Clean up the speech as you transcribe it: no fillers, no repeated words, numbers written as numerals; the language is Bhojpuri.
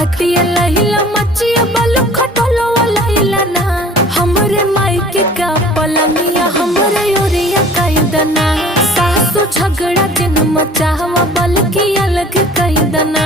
खटिया लहिला मचिया बलु खटोलो लहिला ना हमरे मायके का पलंगिया हमरे ओरिया कैदना सासु झगड़ा दिन मचावा बल्कि अलग कैदना।